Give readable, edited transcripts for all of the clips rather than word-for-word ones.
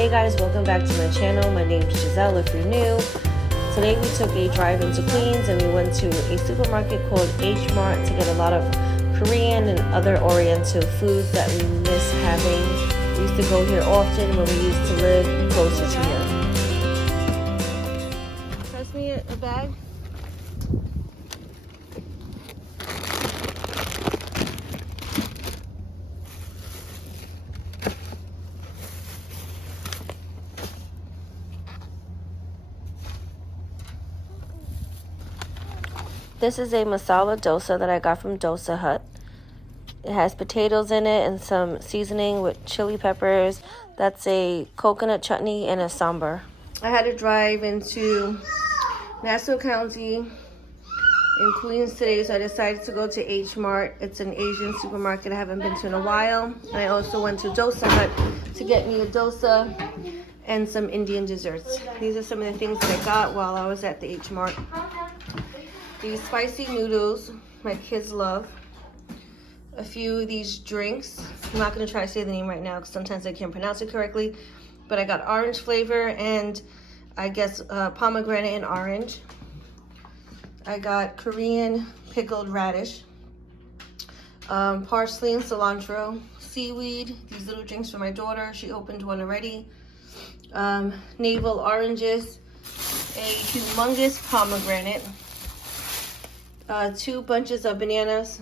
Hey guys, welcome back to my channel. My name is Giselle if you're new. Today we took a drive into Queens and we went to a supermarket called H-Mart to get a lot of Korean and other Oriental foods that we miss having. We used to go here often when we used to live closer to here. Pass me a bag. This is a masala dosa that I got from Dosa Hut. It has potatoes in it and some seasoning with chili peppers. That's a coconut chutney and a sambar. I had to drive into Nassau County in Queens today, so I decided to go to H-Mart. It's an Asian supermarket I haven't been to in a while. And I also went to Dosa Hut to get me a dosa and some Indian desserts. These are some of the things that I got while I was at the H-Mart. These spicy noodles, my kids love. A few of these drinks. I'm not going to try to say the name right now because sometimes I can't pronounce it correctly. But I got orange flavor and I guess pomegranate and orange. I got Korean pickled radish, parsley and cilantro, seaweed, these little drinks for my daughter. She opened one already. Navel oranges, a humongous pomegranate. 2 bunches of bananas,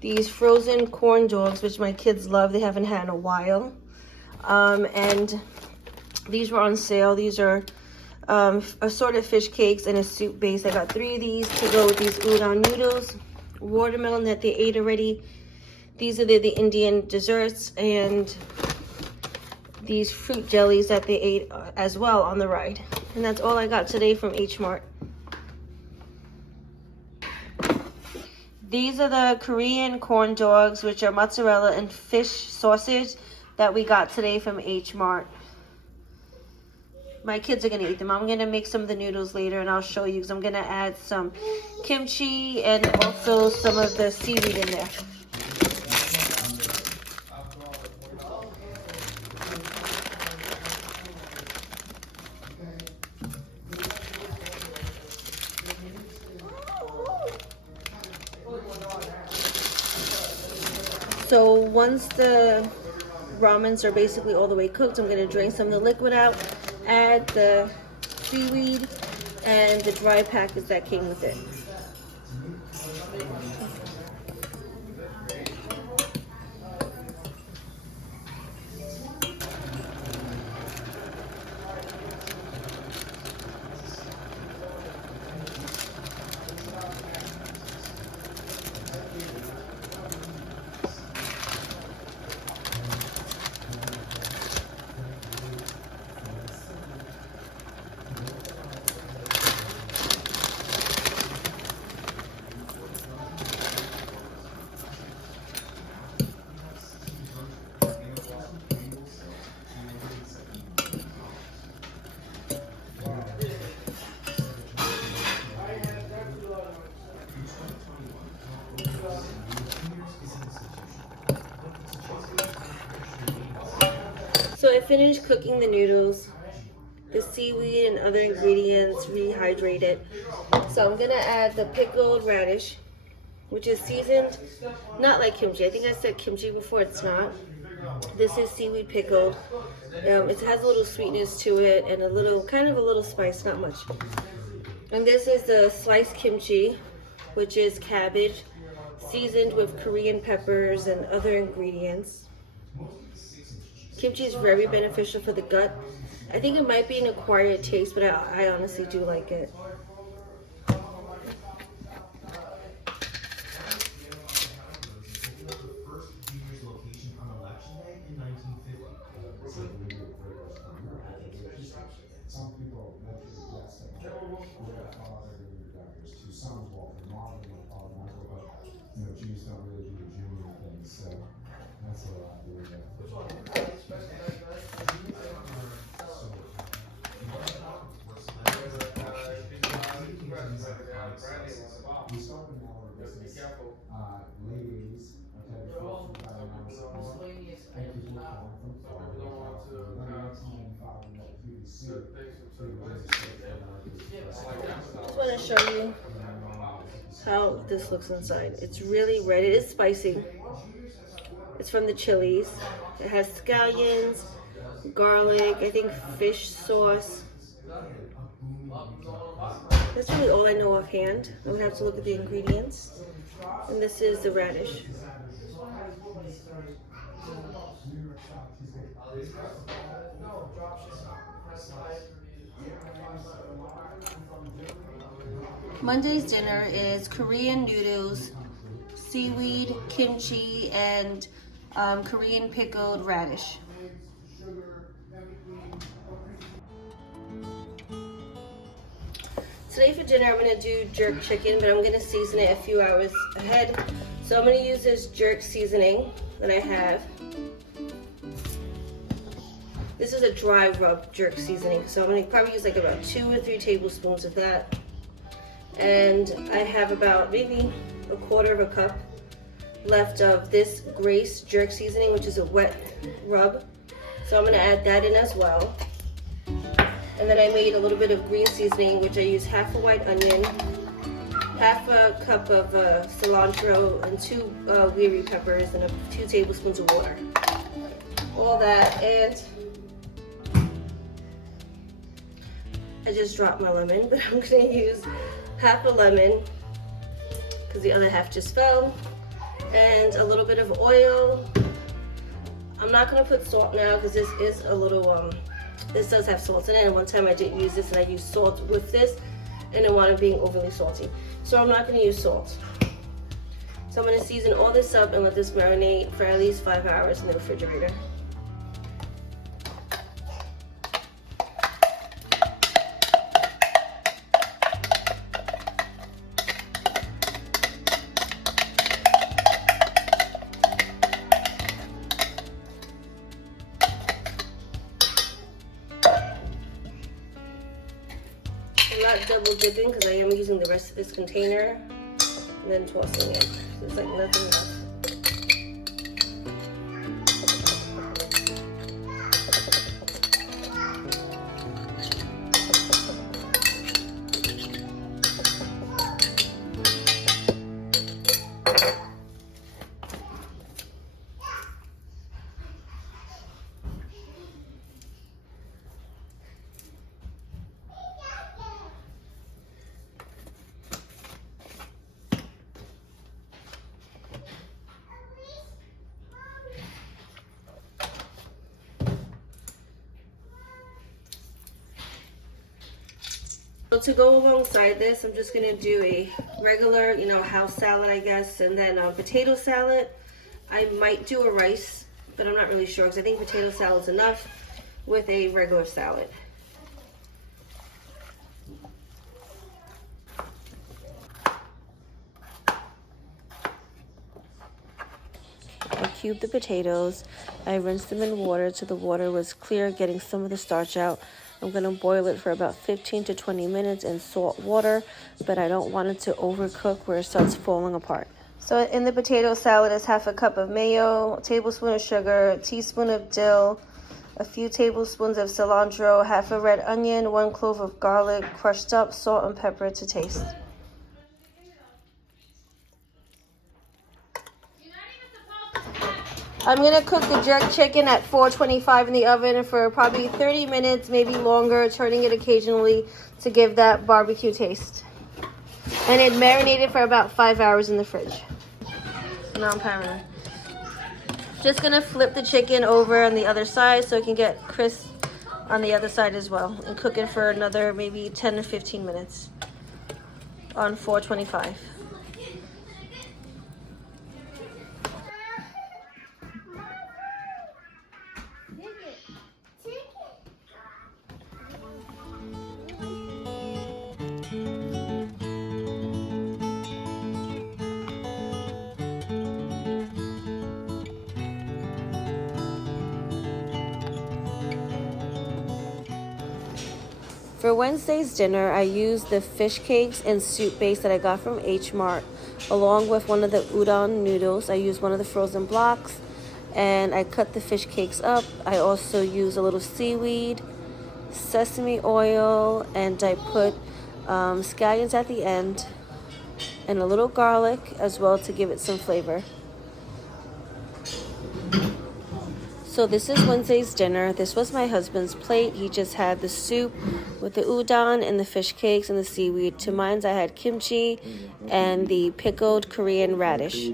these frozen corn dogs, which my kids love. They haven't had in a while. And these were on sale. These are assorted fish cakes and a soup base. I got 3 of these to go with these udon noodles, watermelon that they ate already. These are the Indian desserts, and these fruit jellies that they ate as well on the ride. And that's all I got today from H-Mart. These are the Korean corn dogs, which are mozzarella and fish sausage that we got today from H-Mart. My kids are going to eat them. I'm going to make some of the noodles later and I'll show you because I'm going to add some kimchi and also some of the seaweed in there. So once the ramens are basically all the way cooked, I'm going to drain some of the liquid out, add the seaweed and the dry packets that came with it. So I finished cooking the noodles. The seaweed and other ingredients rehydrated. So I'm gonna add the pickled radish, which is seasoned, not like kimchi. I think I said kimchi before, it's not. This is seaweed pickled. It has a little sweetness to it and a little, kind of a little spice, not much. And this is the sliced kimchi, which is cabbage, seasoned with Korean peppers and other ingredients. Kimchi is very beneficial for the gut. I think it might be an acquired taste, but I honestly do like it. this looks inside. It's really red. It is spicy. It's from the chilies. It has scallions, garlic, I think fish sauce. That's really all I know offhand. I would have to look at the ingredients. And this is the radish. Monday's dinner is Korean noodles, seaweed, kimchi, and Korean pickled radish. Today for dinner I'm going to do jerk chicken, but I'm going to season it a few hours ahead. So I'm going to use this jerk seasoning that I have. This is a dry rub jerk seasoning, so I'm going to probably use like about 2 or 3 tablespoons of that. And I have about maybe a quarter of a cup left of this Grace jerk seasoning, which is a wet rub. So I'm going to add that in as well. And then I made a little bit of green seasoning, which I used half a white onion, half a cup of cilantro, and 2 weary peppers, and 2 tablespoons of water. All that, and I just dropped my lemon, but I'm going to use half a lemon because the other half just fell, and a little bit of oil. I'm not going to put salt now because this is a little this does have salt in it, and one time I didn't use this and I used salt with this and it wound up being overly salty, so I'm not going to use salt. So I'm going to season all this up and let this marinate for at least 5 hours in the refrigerator. I'm not double dipping because I am using the rest of this container and then tossing it. So it's like nothing else. So to go alongside this, I'm just gonna do a regular, house salad, I guess, and then potato salad. I might do a rice, but I'm not really sure because I think potato salad's enough with a regular salad. I cubed the potatoes. I rinsed them in water till the water was clear, getting some of the starch out. I'm going to boil it for about 15 to 20 minutes in salt water, but I don't want it to overcook where it starts falling apart. So in the potato salad is half a cup of mayo, a tablespoon of sugar, a teaspoon of dill, a few tablespoons of cilantro, half a red onion, 1 clove of garlic, crushed up, salt and pepper to taste. I'm going to cook the jerk chicken at 425 in the oven for probably 30 minutes, maybe longer, turning it occasionally to give that barbecue taste. And it marinated for about 5 hours in the fridge. Now I'm powering. Just going to flip the chicken over on the other side so it can get crisp on the other side as well. And cook it for another maybe 10 to 15 minutes on 425. For Wednesday's dinner, I used the fish cakes and soup base that I got from H-Mart, along with one of the udon noodles. I used one of the frozen blocks, and I cut the fish cakes up. I also used a little seaweed, sesame oil, and I put scallions at the end. and a little garlic as well to give it some flavor. So this is Wednesday's dinner. This was my husband's plate. He just had the soup with the udon and the fish cakes and the seaweed. To mine, I had kimchi and the pickled Korean radish.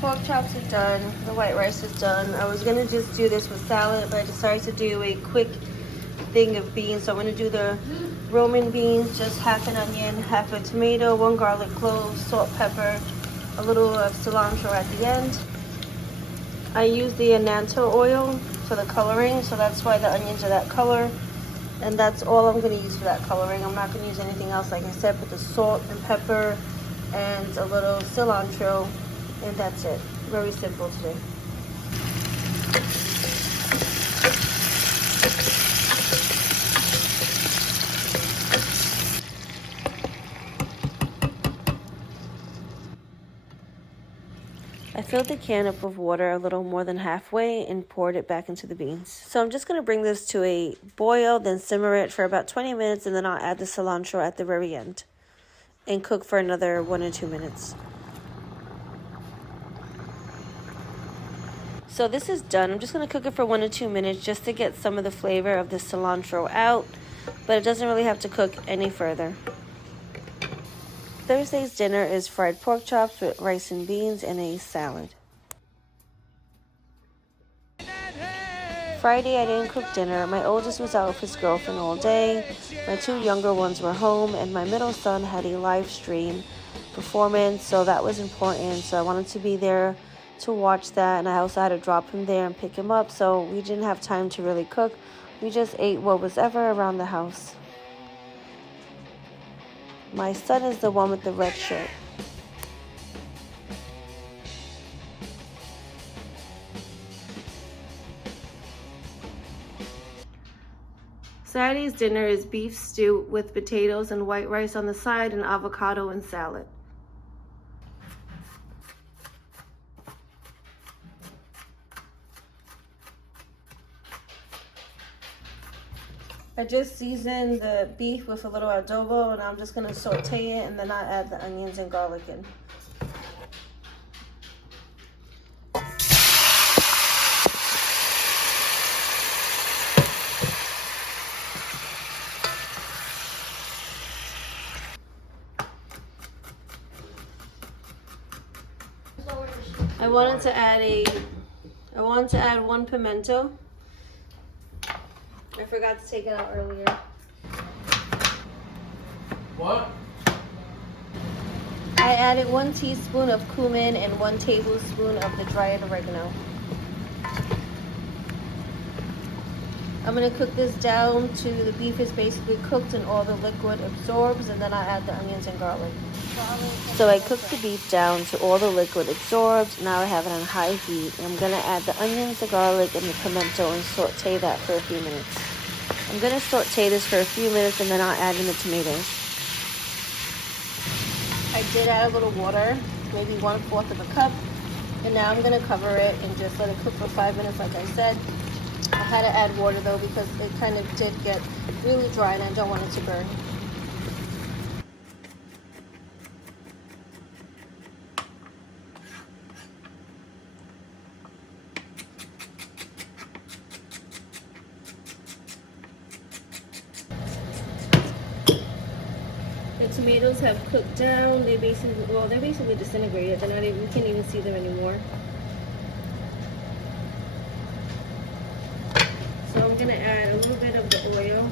Pork chops are done, the white rice is done. I was gonna just do this with salad, but I decided to do a quick thing of beans. So I'm gonna do the Roman beans, just half an onion, half a tomato, 1 garlic clove, salt, pepper, a little of cilantro at the end. I use the Nanto oil for the coloring, so that's why the onions are that color. And that's all I'm gonna use for that coloring. I'm not gonna use anything else, like I said, but the salt and pepper and a little cilantro. And that's it. Very simple today. I filled the can up with water a little more than halfway and poured it back into the beans. So I'm just going to bring this to a boil, then simmer it for about 20 minutes, and then I'll add the cilantro at the very end and cook for another 1 or 2 minutes. So this is done. I'm just going to cook it for 1 or 2 minutes just to get some of the flavor of the cilantro out, but it doesn't really have to cook any further. Thursday's dinner is fried pork chops with rice and beans and a salad. Friday I didn't cook dinner. My oldest was out with his girlfriend all day. My 2 younger ones were home, and my middle son had a live stream performance, so that was important. So I wanted to be there to watch that, and I also had to drop him there and pick him up, so we didn't have time to really cook. We just ate what was ever around the house. My son is the one with the red shirt. Saturday's dinner is beef stew with potatoes and white rice on the side and avocado and salad. I just seasoned the beef with a little adobo, and I'm just going to saute it, and then I'll add the onions and garlic in. I wanted to add 1 pimento. I forgot to take it out earlier. What? I added 1 teaspoon of cumin and 1 tablespoon of the dried oregano. I'm going to cook this down to the beef is basically cooked and all the liquid absorbs, and then I add the onions and garlic. So I cooked the beef down to all the liquid absorbed. Now I have it on high heat. I'm going to add the onions, the garlic, and the pimento and saute that for a few minutes. I'm going to saute this for a few minutes, and then I'll add in the tomatoes. I did add a little water, maybe 1/4 of a cup. And now I'm going to cover it and just let it cook for 5 minutes like I said. I had to add water though because it kind of did get really dry and I don't want it to burn. The tomatoes have cooked down. They're basically disintegrated. They're not even, we can't even see them anymore. So I'm gonna add a little bit of the oil,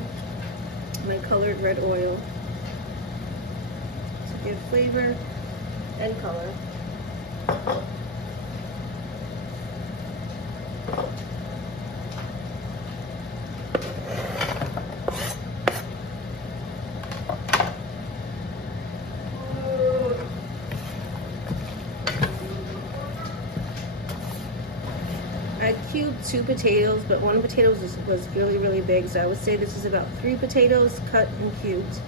my colored red oil, to give flavor and color. cubed 2 potatoes, but one potato was really, really big. So I would say this is about 3 potatoes cut and cubed.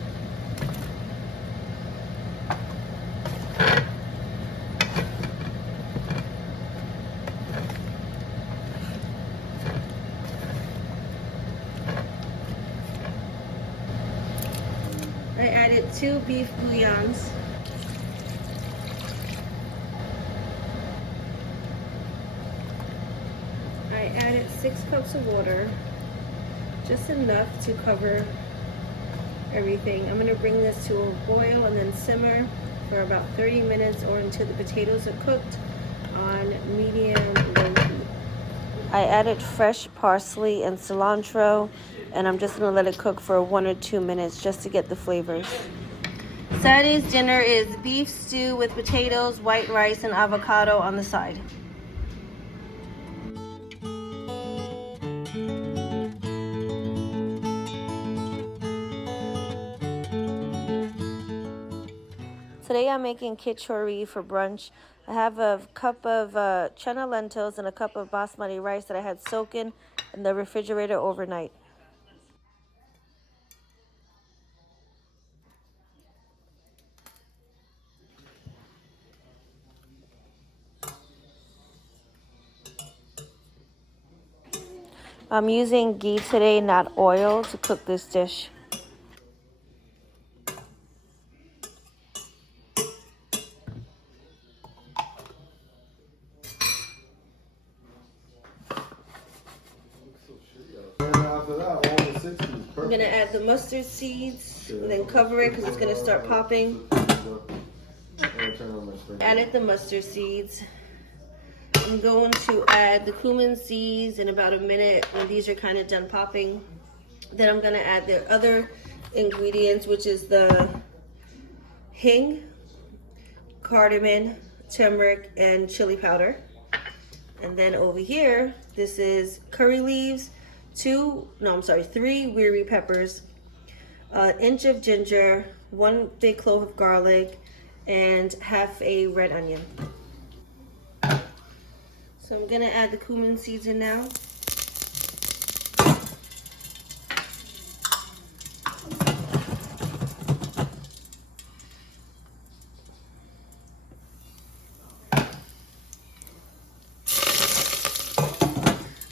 I added 2 beef bouillons. I added 6 cups of water, just enough to cover everything. I'm gonna bring this to a boil and then simmer for about 30 minutes or until the potatoes are cooked on medium low heat. I added fresh parsley and cilantro, and I'm just gonna let it cook for 1 or 2 minutes just to get the flavors. Saturday's dinner is beef stew with potatoes, white rice, and avocado on the side. Today I'm making khichdi for brunch. I have a cup of chana lentils and a cup of basmati rice that I had soaking in the refrigerator overnight. I'm using ghee today, not oil, to cook this dish. I'm gonna add the mustard seeds and then cover it because it's gonna start popping. Added the mustard seeds. I'm going to add the cumin seeds in about a minute when these are kind of done popping. Then I'm gonna add the other ingredients, which is the hing, cardamom, turmeric, and chili powder. And then over here, this is curry leaves, 3 weary peppers, an inch of ginger, 1 big clove of garlic, and half a red onion. So I'm gonna add the cumin seeds in now.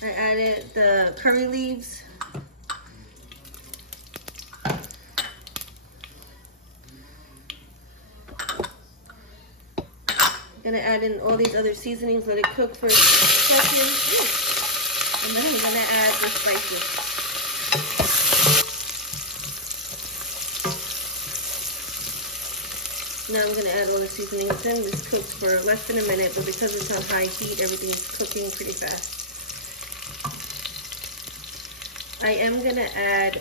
I added the curry leaves. I'm gonna add in all these other seasonings, let it cook for a second. And then I'm gonna add the spices. Now I'm gonna add all the seasonings in. This cooks for less than a minute, but because it's on high heat, everything's cooking pretty fast. I am gonna add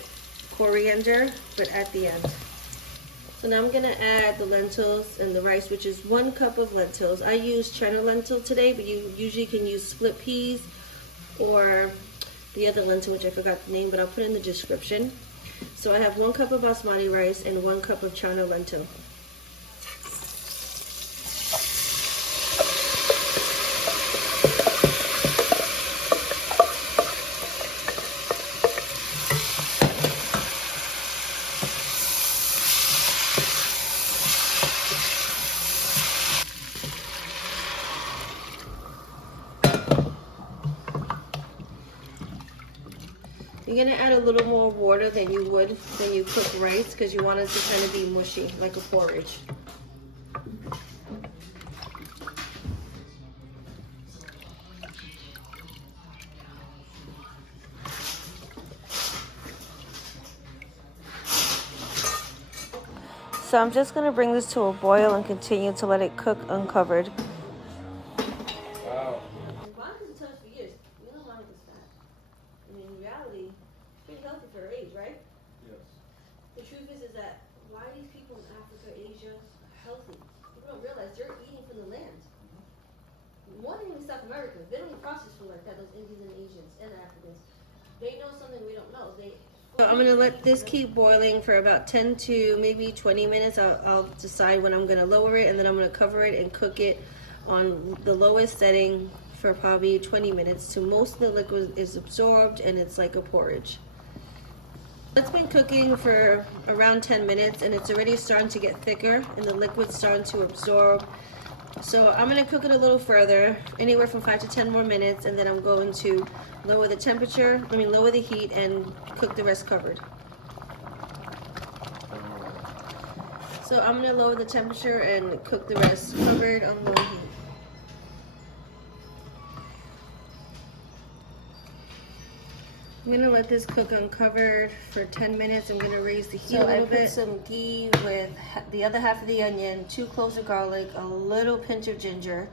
coriander, but at the end. So now I'm gonna add the lentils and the rice, which is 1 cup of lentils. I use chana lentil today, but you usually can use split peas or the other lentil, which I forgot the name, but I'll put it in the description. So I have 1 cup of basmati rice and 1 cup of chana lentil. You're gonna add a little more water than you would when you cook rice because you want it to kind of be mushy, like a porridge. So I'm just gonna bring this to a boil and continue to let it cook uncovered. The truth is that why these people in Africa, Asia, are healthy. People don't realize they're eating from the land. More than even South America. They don't eat processed food like that, those Indians and Asians and Africans. They know something we don't know. So I'm going to let this keep boiling for about 10 to maybe 20 minutes. I'll decide when I'm going to lower it, and then I'm going to cover it and cook it on the lowest setting for probably 20 minutes till most of the liquid is absorbed and it's like a porridge. It's been cooking for around 10 minutes and it's already starting to get thicker and the liquid's starting to absorb. So I'm going to cook it a little further, anywhere from 5 to 10 more minutes, and then I'm going to lower the heat and cook the rest covered. So I'm going to lower the temperature and cook the rest covered on low heat. I'm going to let this cook uncovered for 10 minutes. I'm going to raise the heat a little bit. So I put some ghee with the other half of the onion, 2 cloves of garlic, a little pinch of ginger,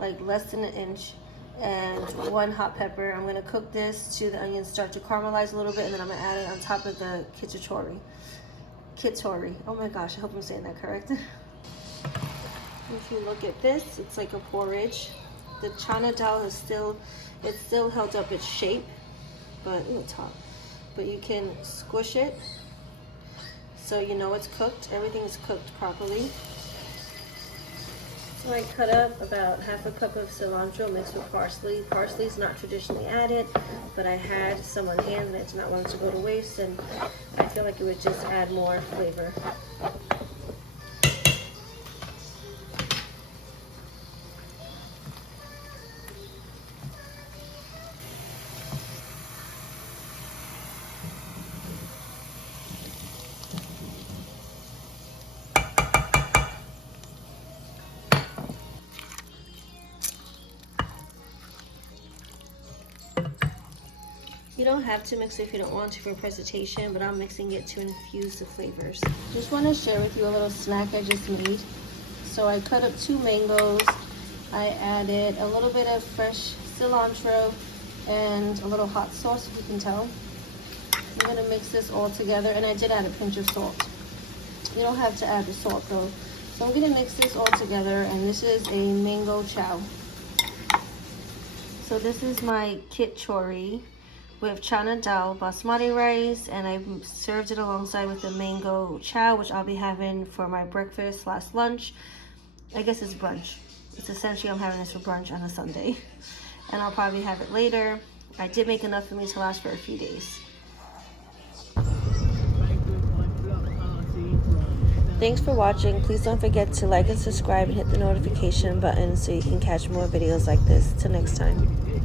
like less than an inch, and 1 hot pepper. I'm going to cook this till the onions start to caramelize a little bit, and then I'm going to add it on top of the khichdi. Oh my gosh, I hope I'm saying that correct. If you look at this, it's like a porridge. The chana dal is still held up its shape. But you can squish it so you know it's cooked. Everything is cooked properly. So I cut up about half a cup of cilantro mixed with parsley. Parsley is not traditionally added, but I had some on hand and I did not want it to go to waste, and I feel like it would just add more flavor. You don't have to mix it if you don't want to for presentation, but I'm mixing it to infuse the flavors. Just want to share with you a little snack I just made. So I cut up 2 mangoes. I added a little bit of fresh cilantro and a little hot sauce, if you can tell. I'm going to mix this all together, and I did add a pinch of salt. You don't have to add the salt though. So I'm going to mix this all together, and this is a mango chow. So this is my khichdi with chana dal basmati rice, and I served it alongside with the mango chow, which I'll be having for my breakfast / lunch. I guess it's brunch. It's essentially I'm having this for brunch on a Sunday, and I'll probably have it later. I did make enough for me to last for a few days. Thanks for watching. Please don't forget to like and subscribe and hit the notification button so you can catch more videos like this. Till next time.